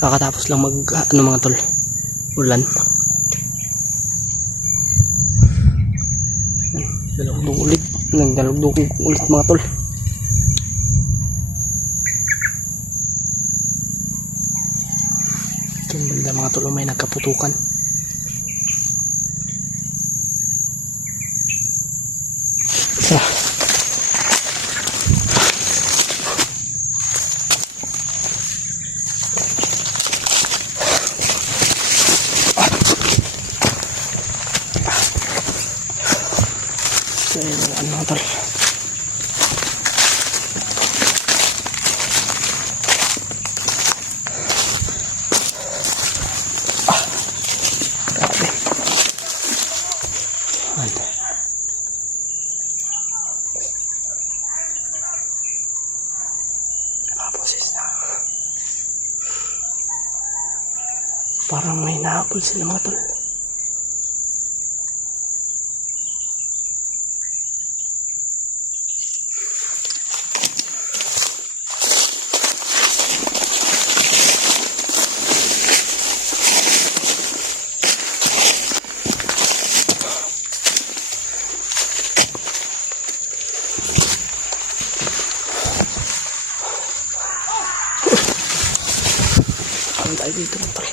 Kakatapos lang mga tol, ulan. Nagdalugdog ulit mga tol. Itong banda mga tol, may nagkaputukan. Mga tol, grabe. Napaposes na. Parang may nahabol sila mga tol. Tayo dito mga tol.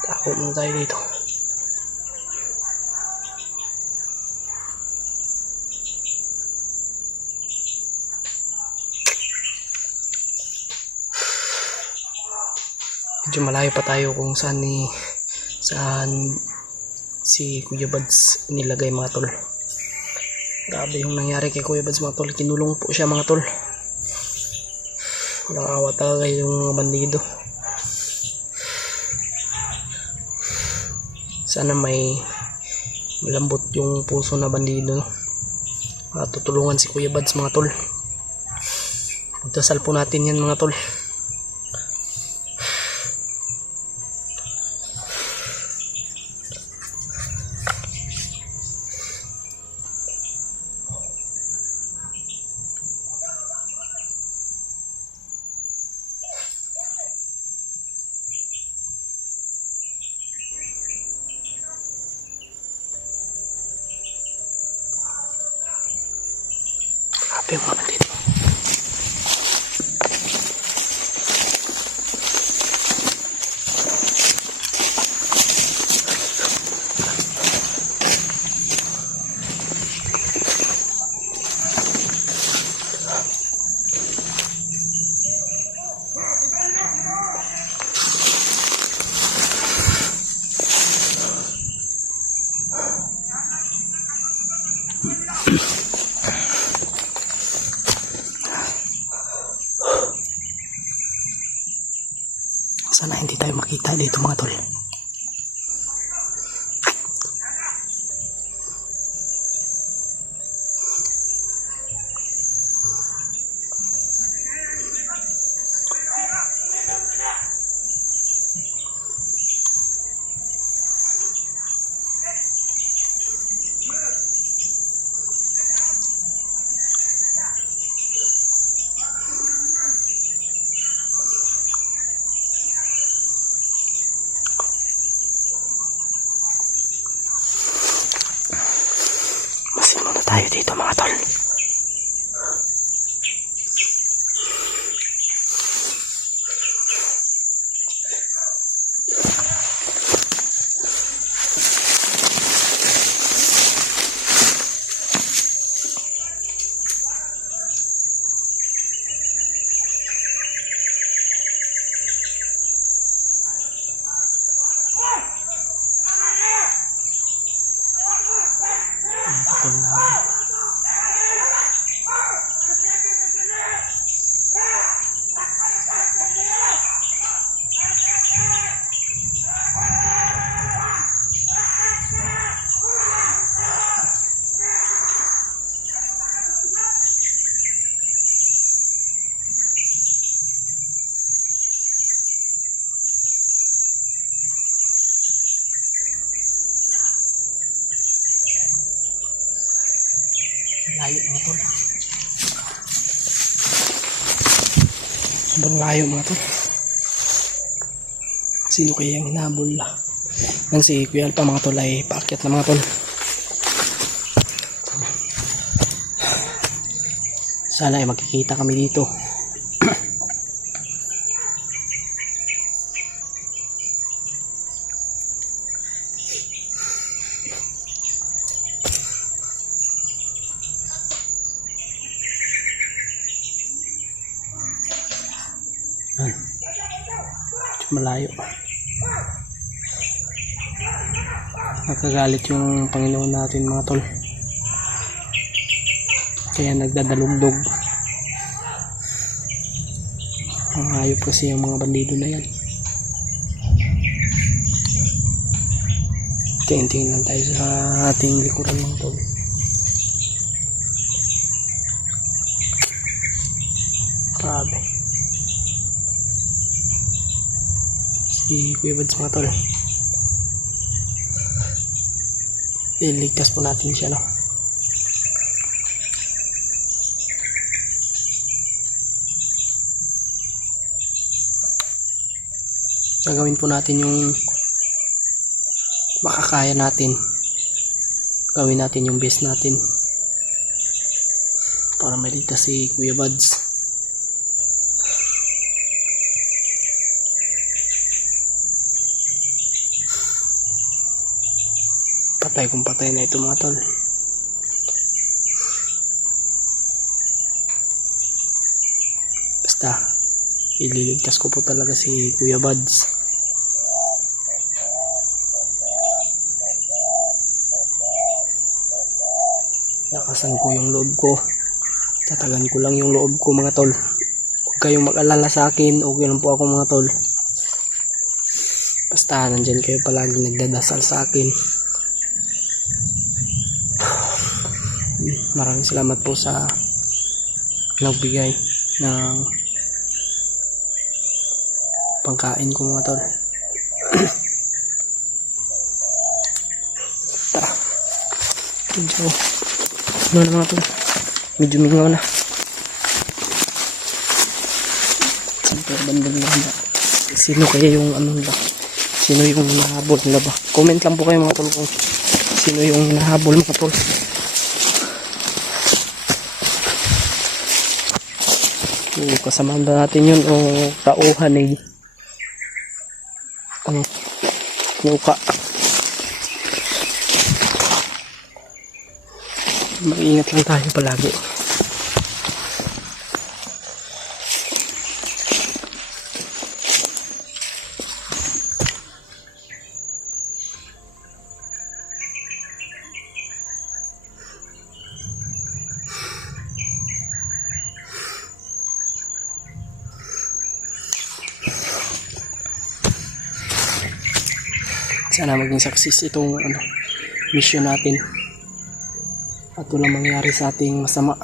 Takot muna tayo dito. Medyo malayo pa tayo kung saan si Kuya Buds nilagay mga tol. Grabe yung nangyari kay Kuya Buds mga tol. Kinulong po siya mga tol. Walang awa talaga yung bandido. Sana may malambot yung puso na bandido. Tutulungan si Kuya Buds mga tol. Magdasal po natin yan mga tol. Grabe mga bandito. Sana hindi tayo makita dito mga tol. Tayo dito mga tol. Ang takol na. Sobrang layo mga tol. Sino kaya yung hinabol? Yan si Kuya Alpa mga tol ay paakyat na mga tol. Sana ay magkikita kami dito. Malayo. Nakagalit yung Panginoon natin mga tol. Kaya nagdadalugdog. Ang hayop kasi yung mga bandido na yan. Tingin-tingin lang tayo sa ating likuran mga tol. Grabe. Si Kuya Bads mga tol. Iligtas po natin siya, no? Gagawin po natin yung makakaya natin. Gawin natin yung best natin para maligtas si Kuya Bads. Patay kung patay na ito mga tol. Basta ililigtas ko po talaga si Kuya Bads. Nakasan ko yung loob ko. Tatagan ko lang yung loob ko mga tol. Huwag kayong mag-alala sa akin. Okay lang po ako mga tol. Basta nandyan kayo palagi nagdadasal sa akin. Maraming salamat po sa nagbigay ng pangkain ko mga tol. Tara. Medyo na mga tol. Medyo mingaw na. Siyempre bandang na ba? Sino kaya yung ano ba? Sino yung nahabol nila ba? Comment lang po kayo mga tol kung sino yung nahabol mga tol. Kasamahan ba natin yun o tauhan eh muka. Mag-iingat lang tayo palagi. Sana maging success itong mission natin at walang mangyari sa ating masama.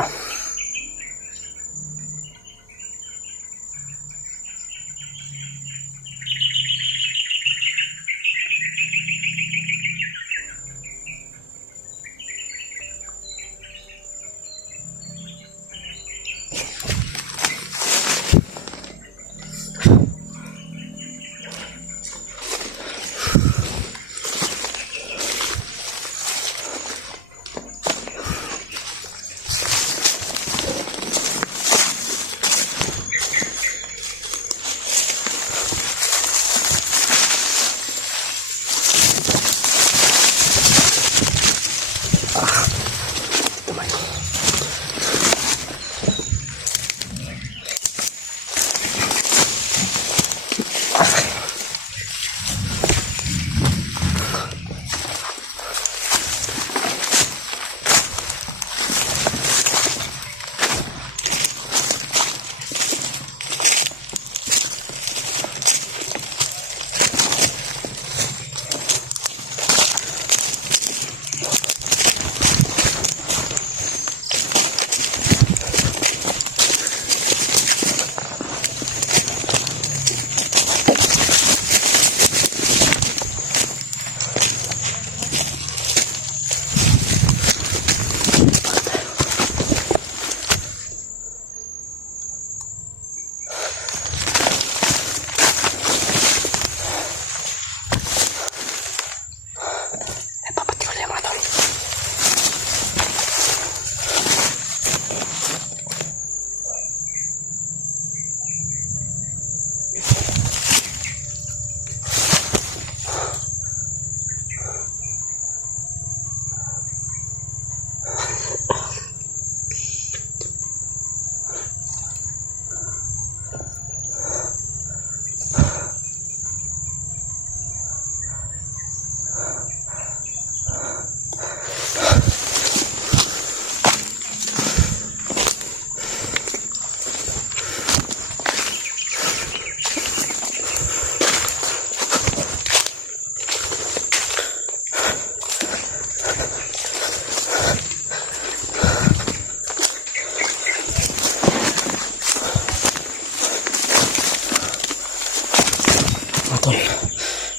Mga tol,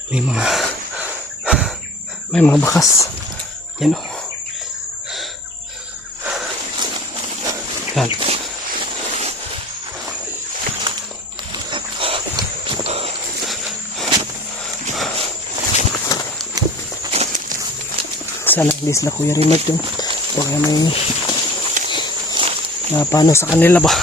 may mga bakas. Yan o. Yan. Sana hindi sila Kuya Rimard yun. Baka may paano sa kanila ba?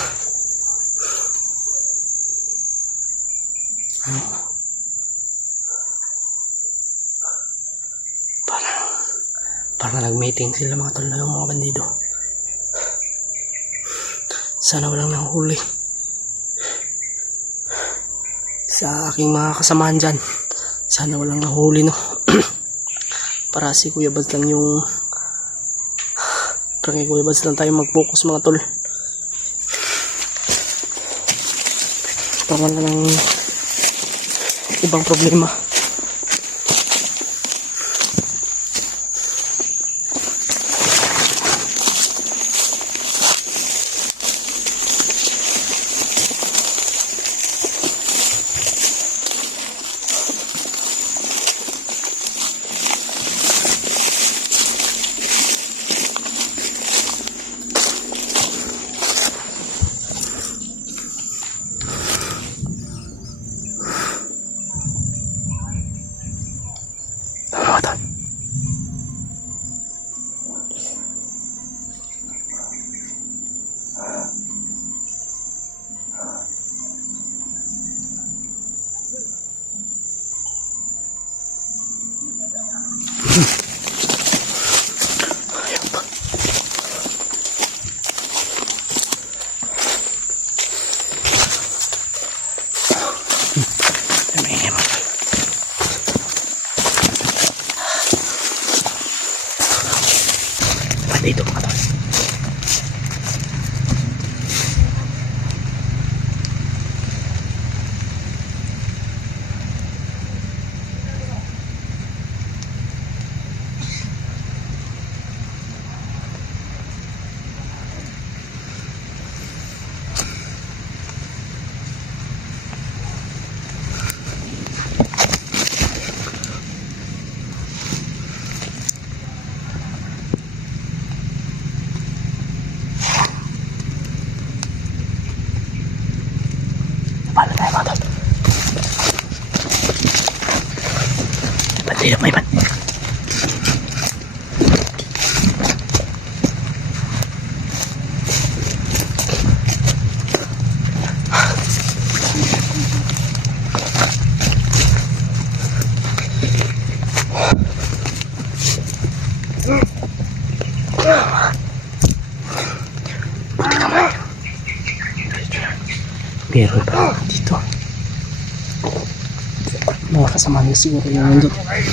Parang nag-meeting sila mga tol na yung mga bandido. Sana walang nahuli sa aking mga kasamahan dyan. Sana walang nahuli, no? Para si Kuya Bads lang yung para kay Kuya Bads lang tayo mag-focus mga tol. Para wala ng ibang problema. Dito mga tol. Paano tayo mga tol? May bat. Buti naman. Meron pa dito. Mga kasama niya siguro yung nandun. Mga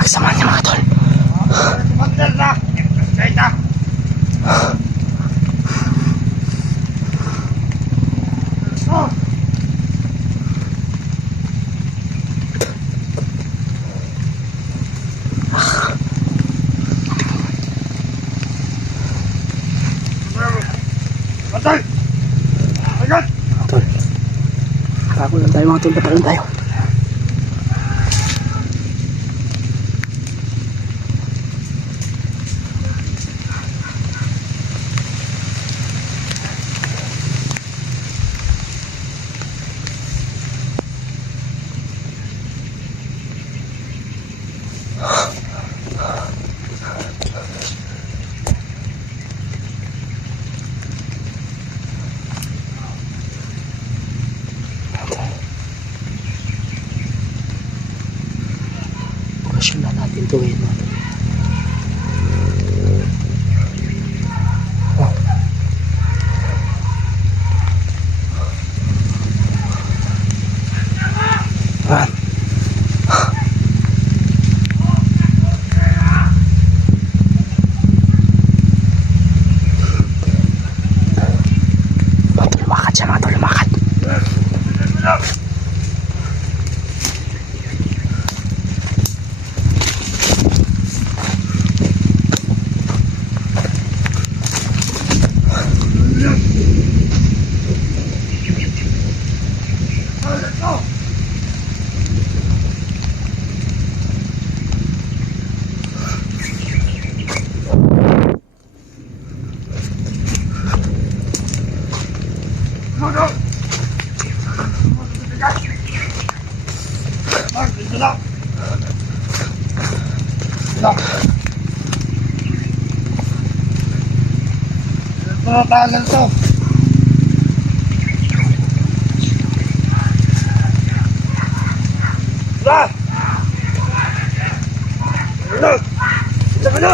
kasama niya mga tol. Tol, patago lang tayo mga tol, patago lang tayo. Bakasyon na natin ito ngayon mga tol. Lumakad siya mga tol, lumakad. Dito na. Dito. Mga tagal to. Dito. Dito. Dito na.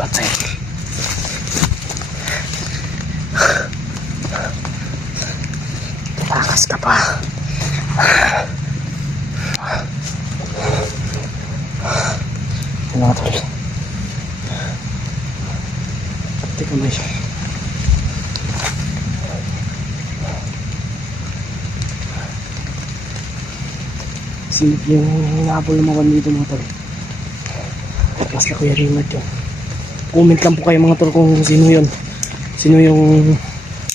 Patay. Takas ka pa. Mga tol. Teka may siya. Sinip yung nabol ng mga dito mga tol. Tapos na Kuya Raymond yun. Comment lang po kayo mga tol kung sino yun. Sino yung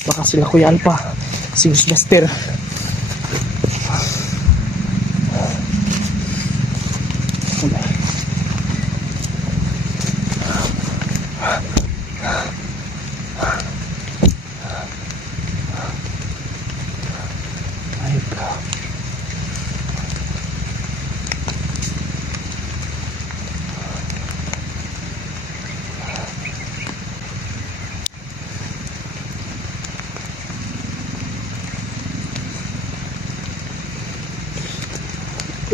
baka sila Kuya Alpha, si Ghostbuster. Ay bro.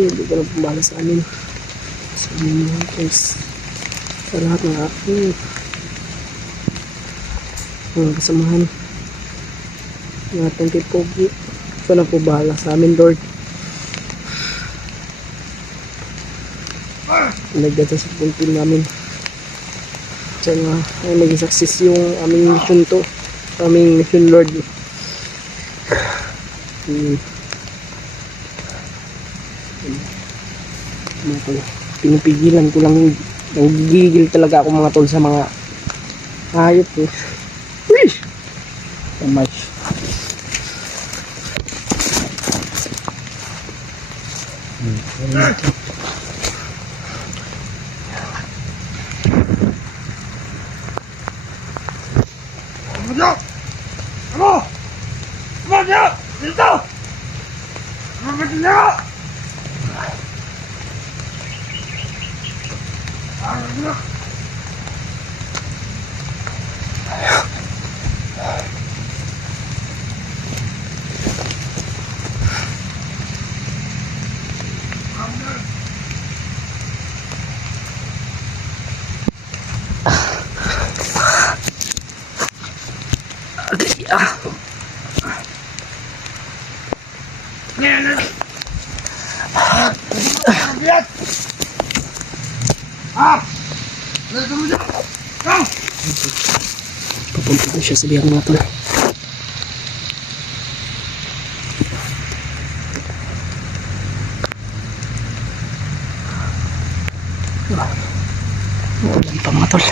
Hindi ko na pumala sa amin. Sa amin mga guys. Sa lahat ng aking mga kasamahan. Lahat ng tipogi. Sana po bahala sa amin, Lord. Nagdata sa puntin namin. Sana ay maging success yung aming mission to. Aming mission, Lord. Mga tol, pinipigilan ko lang, nagigigil talaga ako mga tol sa mga hayop eh. Uy! So much. Papunta na siya sa biyang mga tol. Ulan pa mga tol.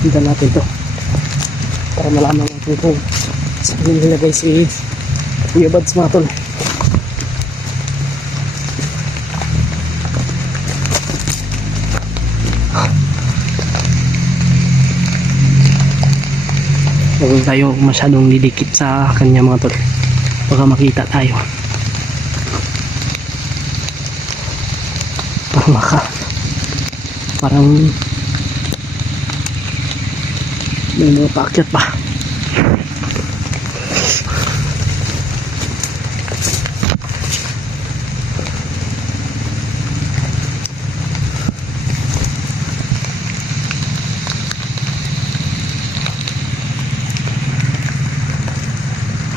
Sundan natin to para malaman natin kung saan nilagay si Kuya Bads mga tol. Huwag tayo masyadong didikit sa kanya mga tol. Baka makita tayo. Parang may mga paakyat pa.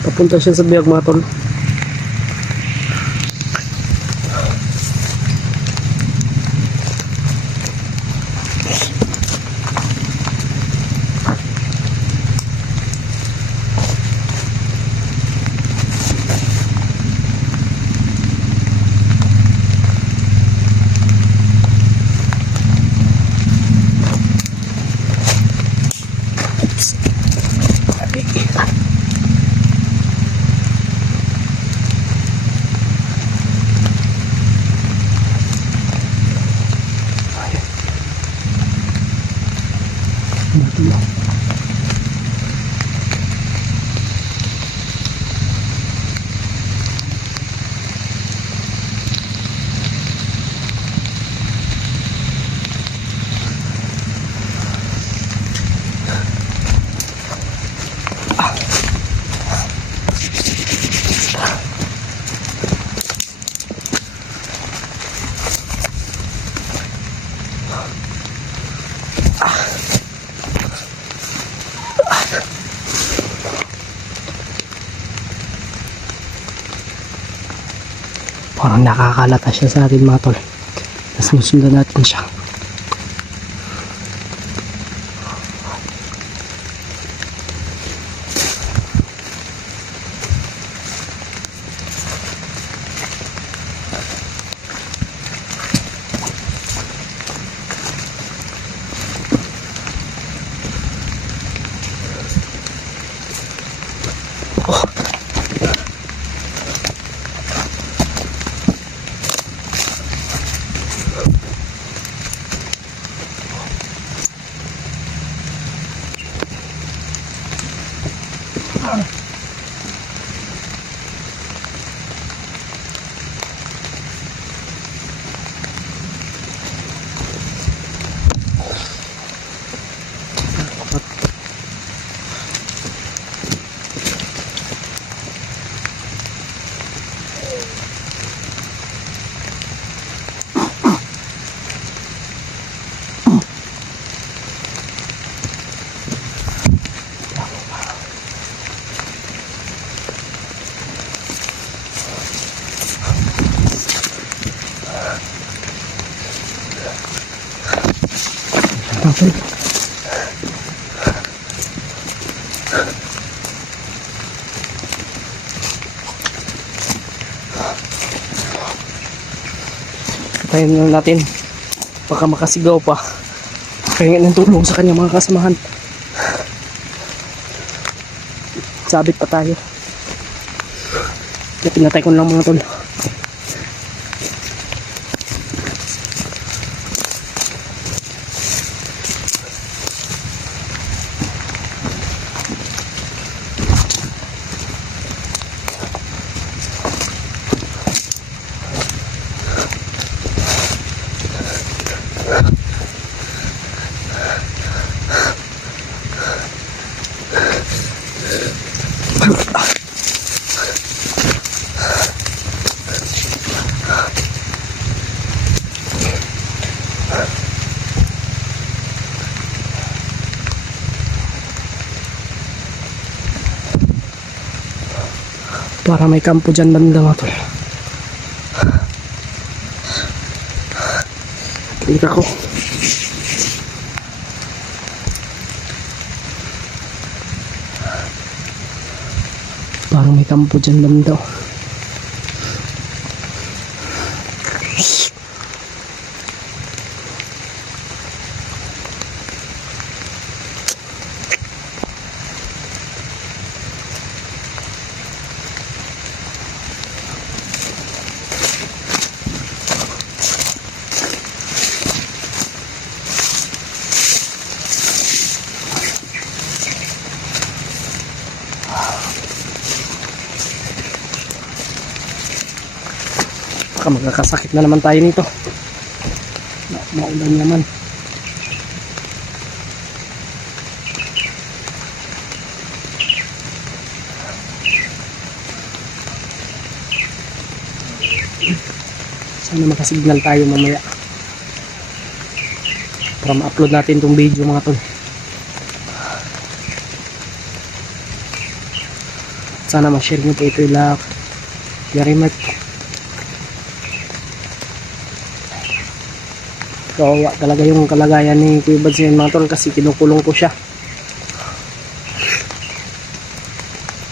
Papunta siya sa biyag mga tol. Parang nakakalata siya sa atin mga tol. Sinusundan natin siya. Tol. Tayo na natin. Baka makasigaw pa. Kaya ng tulong sa kanya mga kasamahan. Sabit pa tayo. Kaya pinatay ko lang mga tol. Para may kampo dyan banda mga tol. Kita ko. Parang may kampo dyan banda. Baka magkakasakit na naman tayo nito. Maulan naman. Sana makasignal tayo mamaya para ma-upload natin itong video mga tol. Sana ma-share nyo po ito ila Yarimart. Kawawa talaga yung kalagayan ni Kuya Bads ngayon mga tol kasi kinukulong ko siya.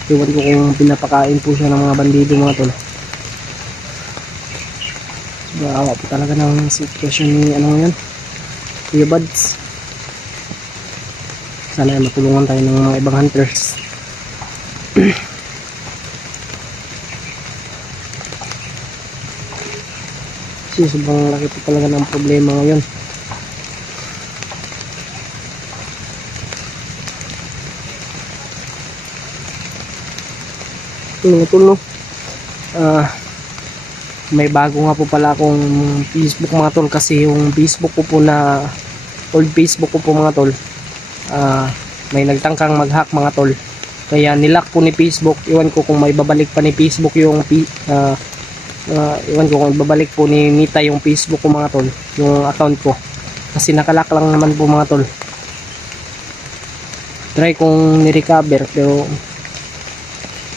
Iwan ko kung pinapakain po siya ng mga bandido mga tol. Kawawa po talaga ng sitwasyon ni ano ngayon Kuya Bads. Sana ay matulungan tayo ng mga ibang hunters. Kasi sobrang laki po talaga ng problema ngayon. Mga tol, no? May bago nga po pala akong Facebook mga tol, kasi yung Facebook ko po na old Facebook ko po mga tol, may nagtangkang mag-hack mga tol, kaya nilock po ni Facebook. Iwan ko kung may babalik pa ni Facebook yung iwan ko kung babalik po ni Mita yung Facebook ko mga tol, yung account ko, kasi nakalock lang naman po mga tol. Try kong ni-recover pero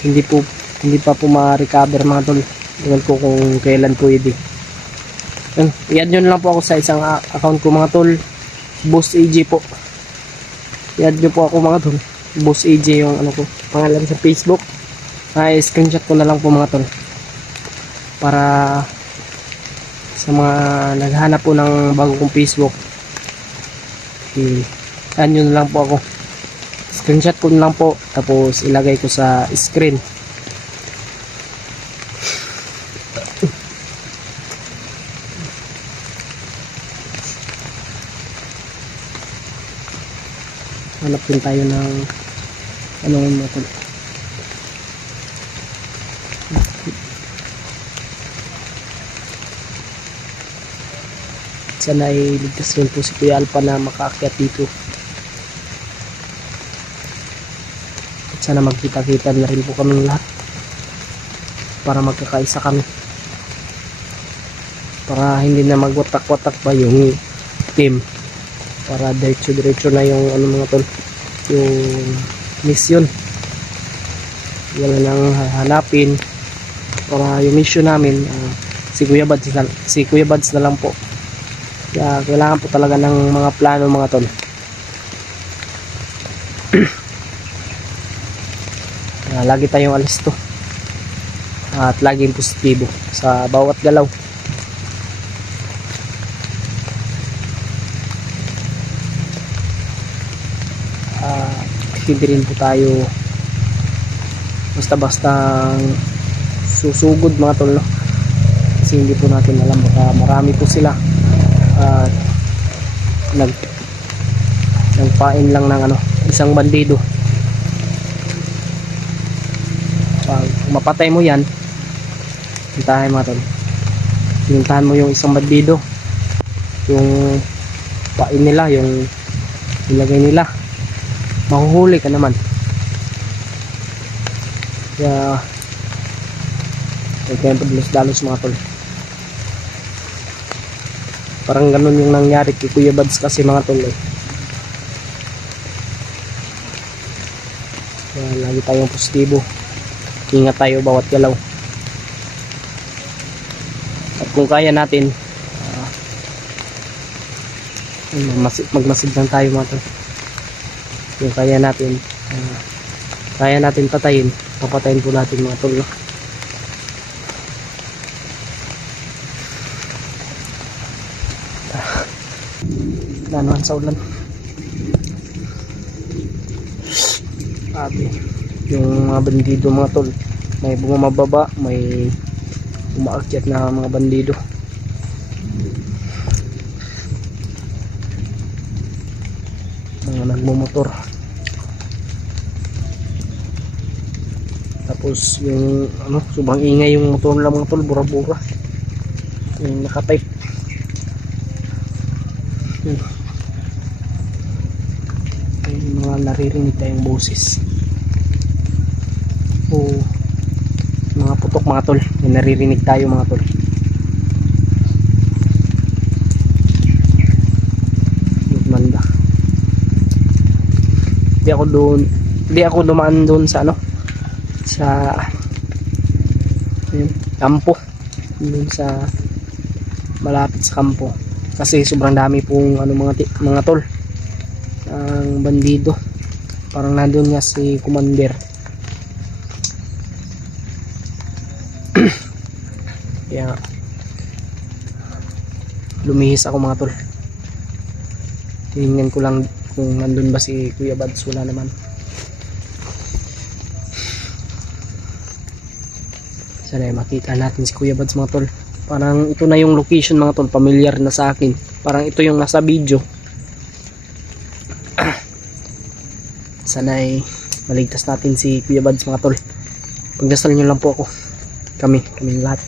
hindi pa po ma-recover mga tol. Iwan ko kung kailan pwede. I-add nyo lang po ako sa isang account ko mga tol, Boss AJ po. I-add nyo po ako mga tol, Boss AJ yung ano ko, pangalan sa Facebook. Screenshot ko na lang po mga tol, para sa mga naghahanap po ng bago kong Facebook. I-add nyo na lang po ako, screenshot ko na lang po, tapos ilagay ko sa screen. Hanap din tayo ng ano mga tol. Sana ay ligtas rin po si Kuya Alpha na makaakyat dito. At sana magkita-kita na rin po kaming lahat, para magkakaisa kami, para hindi na magwatak-watak pa yung team, para diretso-diretso na yung ano mga tol, yung mission. Wala nang hanapin, para yung mission namin si Kuya Bads na lang po. Kaya kailangan po talaga ng mga plano mga tol. Lagi tayong alisto at laging positibo sa bawat galaw. Hindi rin po tayo basta-basta susugod mga tol, no? Kasi hindi po natin alam, baka marami po sila at nagpain lang ng ano, isang bandido. Pag mapatay mo yan, hintahin mga tol, hintahan mo yung isang bandido, yung pain nila, yung ilagay nila, mahuhuli ka naman. Kaya kaya padalos-dalos mga tol. Parang ganun yung nangyari kay Kuya Bads kasi mga tol. Kaya lagi tayong positibo, ingat tayo bawat galaw. At kung kaya natin, magmasid lang tayo mga tol. Kung kaya natin patayin, papatayin po natin mga tol, no? Nanuhan sa ulan. Sabi yung mga bandido mga tol, may bumababa, may umaakyat na mga bandido. Mga nagmumotor. Tapos yung ano, subang ingay yung motor nila mga tol, bura-bura. Yung nakatype. May mga naririnig tayong boses. O mga putok mga tol, may naririnig tayo mga tol. Manda. Di ako dumaan doon sa ano, sa kampo, doon sa malapit sa kampo, kasi sobrang dami pong ano mga tol ang bandido. Parang nandun nga si Commander. Kaya lumihis ako mga tol, tingnan ko lang kung nandun ba si Kuya Bads. Wala naman. Sana makita natin si Kuya Bads mga tol. Parang ito na yung location mga tol, familiar na sa akin. Parang ito yung nasa video. Sana ay maligtas natin si Kuya Bads mga tol. Pagdasal nyo lang po ako. Kami lahat.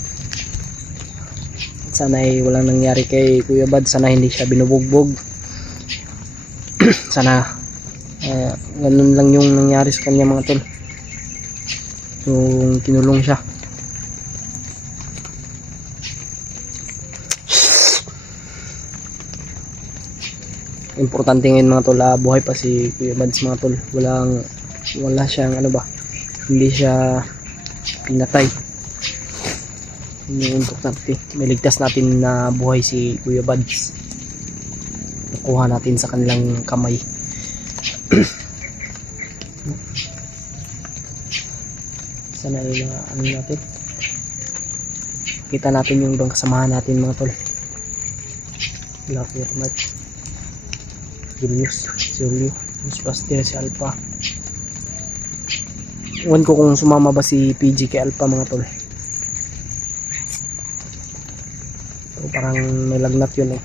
At sana ay walang nangyari kay Kuya Bad. Sana hindi siya binubugbog. Sana ganun lang yung nangyari sa kanya mga tol. Yung kinulong siya. Importante ngayon mga tol, buhay pa si Kuya Bads mga tol. Wala siyang hindi siya pinatay. Yun yung importante. May ligtas natin na buhay si Kuya Bads. Nakuha natin sa kanilang kamay. Sana yung mga natin. Kita natin yung ibang kasamahan natin mga tol. Lucky Mark, Julius, Julio, Pastor, si Alpha. Iwan ko kung sumama ba si PG kay Alpha mga tol. So, parang may lagnat yun eh.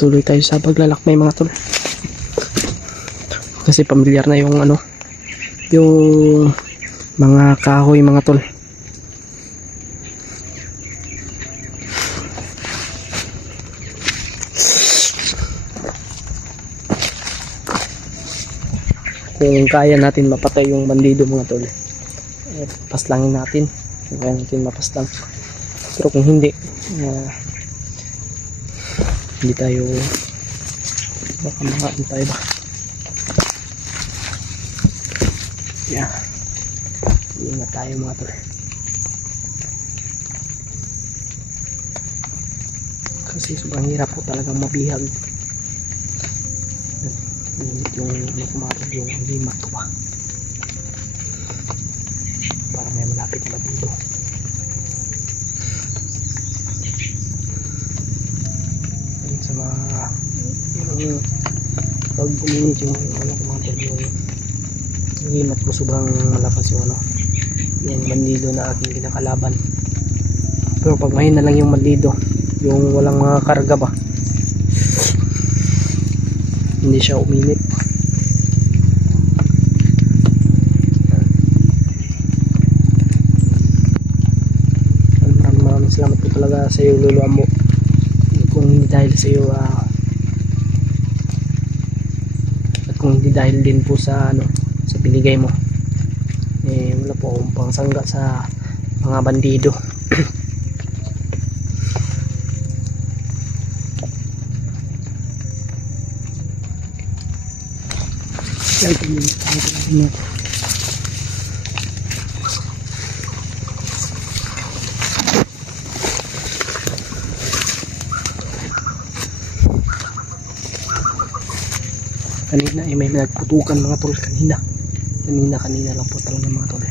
Patuloy tayo sa paglalakbay mga tol. Kasi pamilyar na yung yung mga kahoy mga tol. Kung kaya natin mapatay yung bandido mga tol, paslangin natin. Kung kaya natin mapaslang. Pero kung hindi, hindi tayo, baka makain tayo ba. Yeah, ingat tayo mga tol. Kasi sobrang hirap po talagang mabihag. Yung kumarog yung limat ko pa para may malapit na dito. Sa mga pag uminit yung kumatol yung limat ko, sobrang malakas yung yung bandido na aking kinakalaban. Pero pag mahina lang yung bandido, yung walang mga karga ba, hindi siya uminit. Maraming salamat po talaga sa iyo Lolo Ambo. Kung hindi dahil sa iyo at kung hindi dahil din po sa sa binigay mo, wala po akong pangsangga sa mga bandido. Kanina ay may nagputukan mga tol. Kanina lang po talaga mga tol.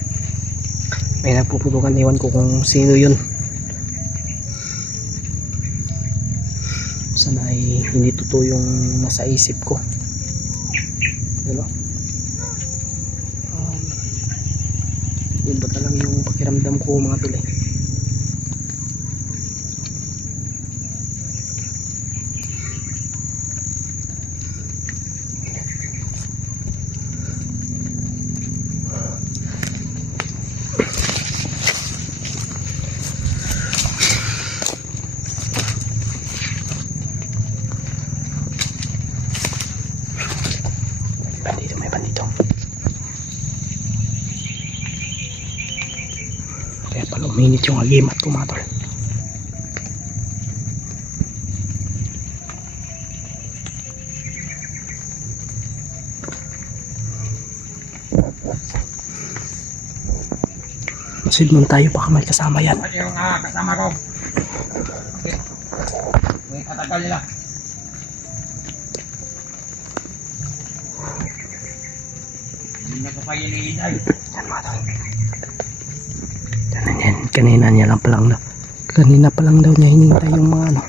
May nagpuputukan, iwan ko kung sino yun. Sana ay hindi totoo yung nasa isip ko. Iba talaga yung pakiramdam ko mga tol. May bandito. Kaya pala uminit yung agimat ko mga tol. Masid mo tayo, baka may kasama yan. At yung kasama ko. Okay. May katagal nila. Hindi na ko pa yun. Yan mga tol. Kanina pa lang daw niya hinintay yung mga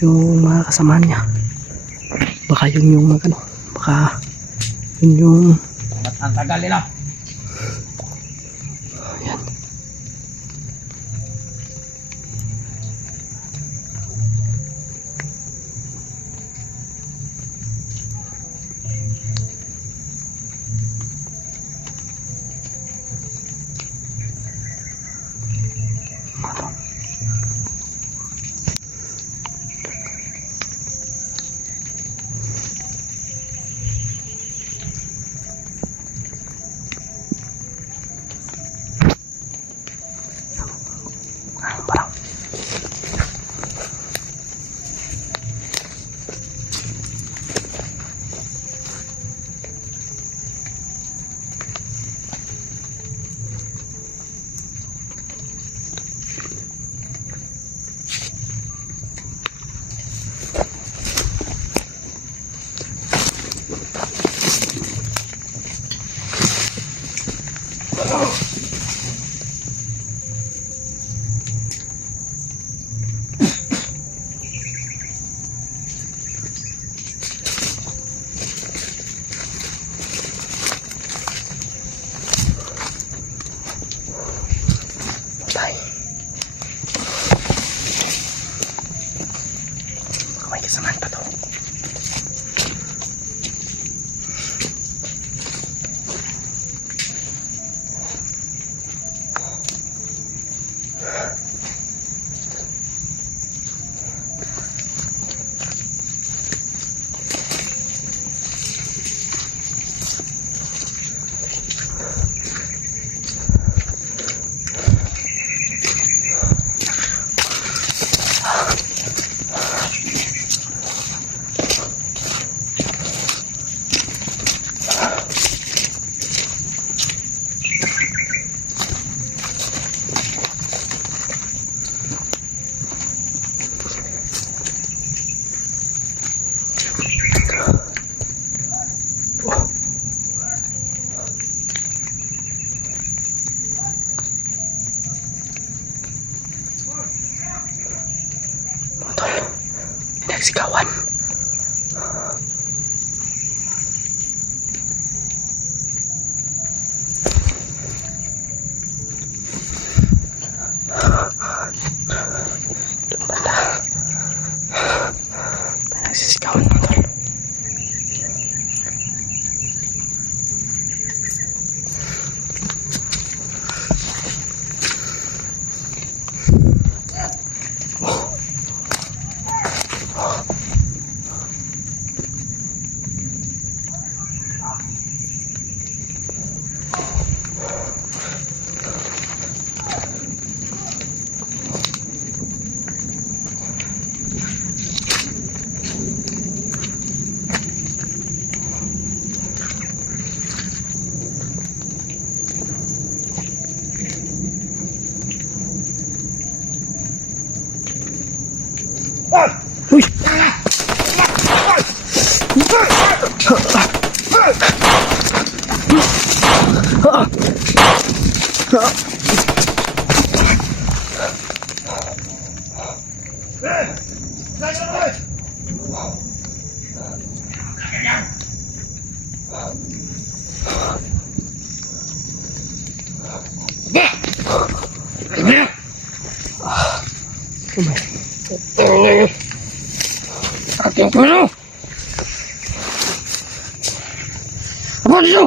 yung mga kasama niya. Baka yun yung baka Yun yung... Ba't ang tagal nila? Ayan. Parang patay. May kasamaan pa to. Tol, pinagsigawan. Doon banda. Pinagsisigawan ng tol. Uy! Ating puno! Apa dito?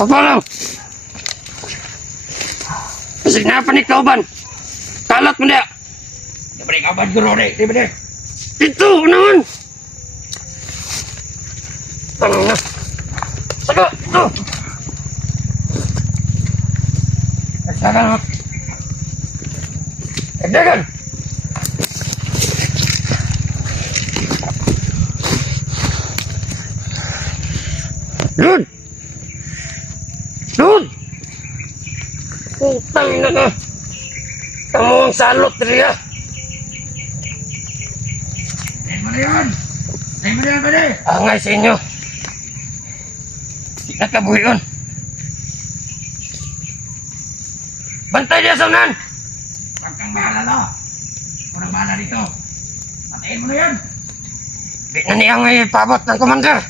Apa lang? Kasi napanik kauban. Kalat mo niya. Di ba rin kauban guro rin? Di ba rin? Ito! Unahan! Ano na? Saka! Ito! Saka na! Dagan! Lud! Lud! Putang na ka! Kamu ang salot rin ah! Ay mo na yan! Ay mo na yan ka rin! Angay sa inyo! Di na kabuhi yun! Bantay niya sa unan! Huwag kang bahala no! Huwag kang bahala dito! Patayin mo na yan! Di na niya ngayon pabot ng commander.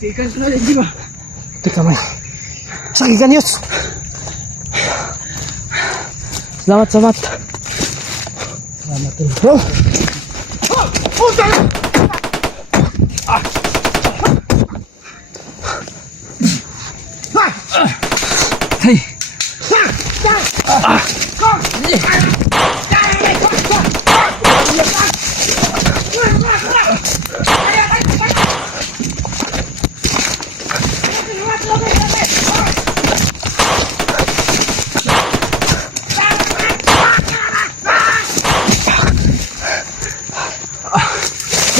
Tikan ka na, di ba? Teka, may. Sakikan, Yus! Salamat, salamat. Salamat, bro. Hey!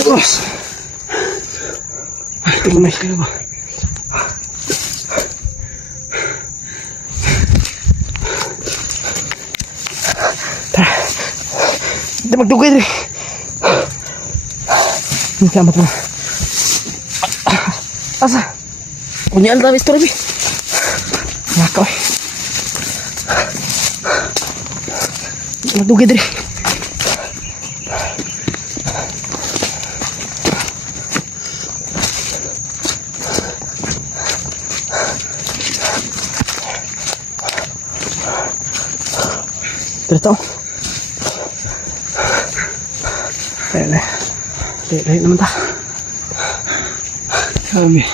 Boss! Ito mo na siya ba? Tara! Hindi magdugay rin! Salamat mo. Asa? Kunyaan dami story, Bi. Nakaw eh. Magdugay rin. Dito. Lain naman ta. Sabi.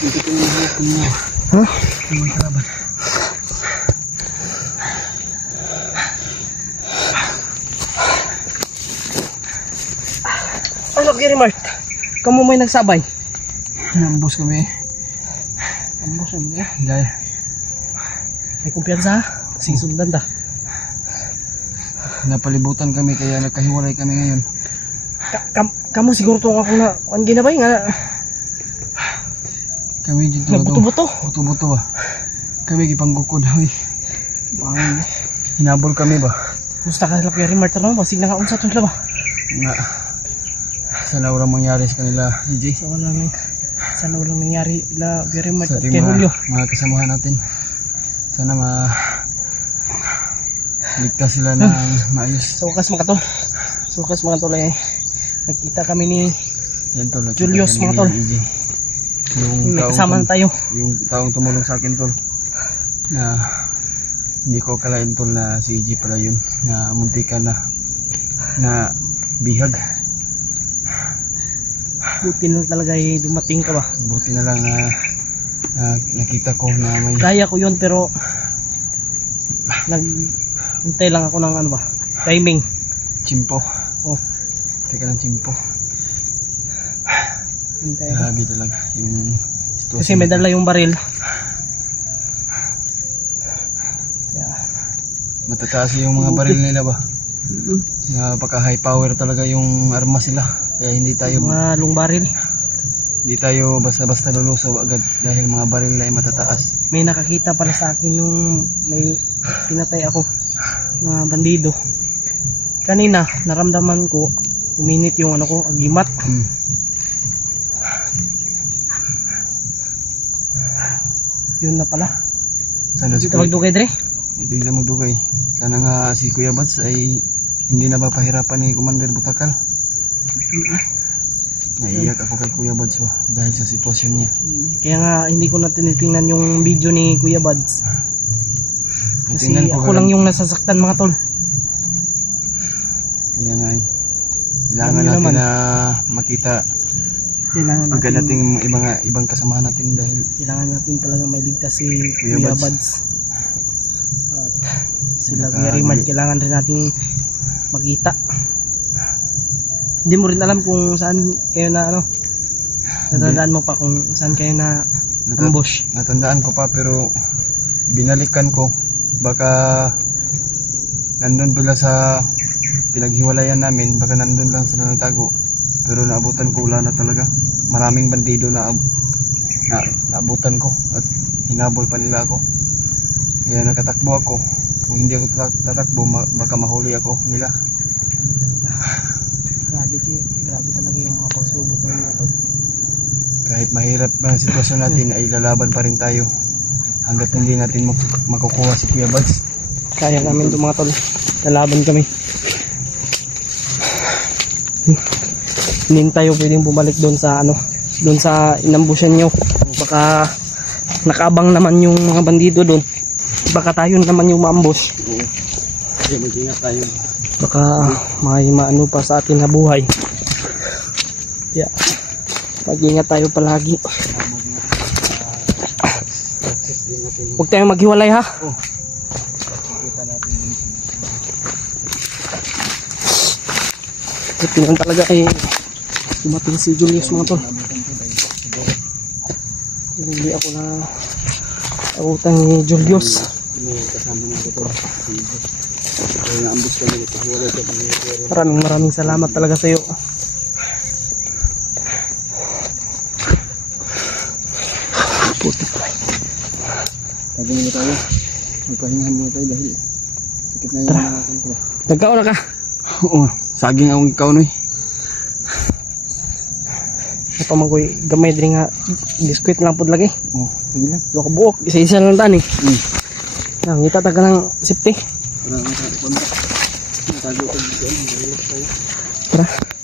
Dito ko na. Ha? Naman kalaban. Ano, Gary Mart? Kamu may nagsabay? Nambos kami. Ambos kami. Dahil May kumpiyansa ha? Sige, sundan ta. napalibutan kami kaya nagkahiwalay kami ngayon. Kamu siguro itong ako na ang ginabay nga. Kami dito Nagbuto-buto. Buto-buto ba? Kami gipanggukod. Uy, Bang. hinabol kami ba? Musta ka Gary Mart na ba? Sige na nga unsa itong ba? Nga. Sana walang mangyari sa kanila, DJ. Sana walang nangyari na Gary Mart Sa at ating kay Julio. mga kasamahan natin. Sana ligtas sila ng maayos. Sa wakas mga tol eh. Nagkita kami ni Yan tol. nakita Julius, kami mga ni tol. DJ. Yung may kasama na tayo. Yung taong tumulong sa akin tol. Na hindi ko kalain tol na si EJ pala yun. Na muntikan na bihag. Buti na talaga eh, dumating ka ba? Buti na lang na nakita ko na may Kaya ko yun pero nagantay lang ako ng ano ba? Timing. chimpo. Oh, Teka ng chimpo. antay ako. Grabe talaga yung sitwasyon. Kasi may dala yung baril. Yeah. Matataas yung mga baril nila ba? Mm-hmm. Napaka high power talaga yung armas sila. Kaya hindi tayo Mga long baril. basta-basta lulusaw agad dahil mga baril na ay matataas. May nakakita pala sa akin nung may pinatay ako na bandido. Kanina naramdaman ko uminit yung ano ko, agimat. Yun na pala. Sana si Dito magdugay dire. Hindi na magdugay. Sana nga si Kuya Bats ay hindi na ba pahirapan ni Commander Butakal. Naiyak ako kay Kuya Bats ba dahil sa sitwasyon niya. Kaya nga hindi ko na tinitingnan yung video ni Kuya Buds. Kasi Tingnan ko ako lang yung nasasaktan mga tol. Kaya nga kailangan Alam niyo natin naman. na makita Kailangan agad natin, natin ibang kasamahan natin dahil kailangan natin talaga may ligtas si Kuya Kuya Buds. Buds. At sila Baka Kuya Rimad, kailangan rin nating makita. Hindi mo rin alam kung saan kayo na ano. Natandaan mo pa kung saan kayo na ambush. natandaan ko pa pero binalikan ko baka nandun pala sa pinaghiwalayan namin, baka nandun lang sila natago pero naabutan ko wala na talaga. Maraming bandido na naabutan ko at hinabol pa nila ako, kaya nakatakbo ako. Kung hindi ako tatakbo baka mahuli ako nila. Grabe talaga yung mga pagsubok ng mga tol. Kahit mahirap ang sitwasyon natin ay lalaban pa rin tayo. Hanggat hindi natin makukuha si Kuya Buds. Kaya namin ito mga tol. Lalaban kami. Hindi tayo pwedeng bumalik doon sa ano, doon sa inambusyan nyo. Baka nakabang naman yung mga bandido doon. Baka tayo naman yung maambos. Oo. Kaya mag-ingat tayo. Baka may maano pa sa atin na buhay. Kaya mag-ingat tayo palagi. Huwag tayong maghiwalay ha. Kita natin din. Ito lang talaga eh. Dumating si Julius mga tol. Hindi ako na utang ni Julius. May kasama na ito. Kaya naambos kami ito. Wala ito. Maraming salamat talaga sa iyo. Putik. Tago muna tayo. Magpahingahan muna tayo dahil sakit na yung mga ko. Nagkaon na ka. Oo. Saging akong ikaw no eh. Ito man ko'y gamay din nga biskuit lang po lagi. Oo. Sige lang. Doon ka buok. Isa-isa lang tani. Ngita taga ng safety. Para makakapagpunta. Natago ko dito. Tayo. Tara.